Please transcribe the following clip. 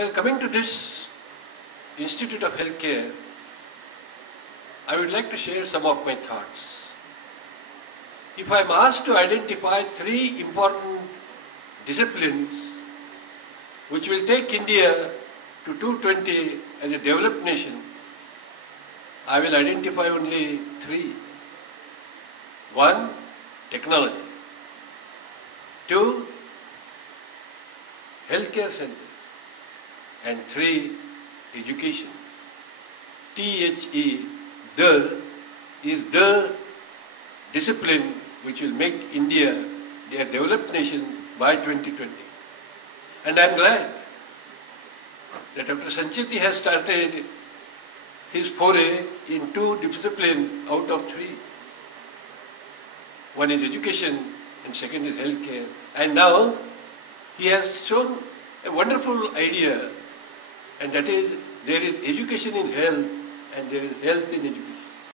Well, coming to this Institute of Healthcare, I would like to share some of my thoughts. If I am asked to identify 3 important disciplines which will take India to 220 as a developed nation, I will identify only 3. 1, technology. 2, healthcare center. And 3, education. THE, the, is the discipline which will make India a developed nation by 2020. And I am glad that Dr. Sancheti has started his foray in 2 disciplines out of 3. One is education and second is healthcare. And now he has shown a wonderful idea, and that is there is education in health and there is health in education.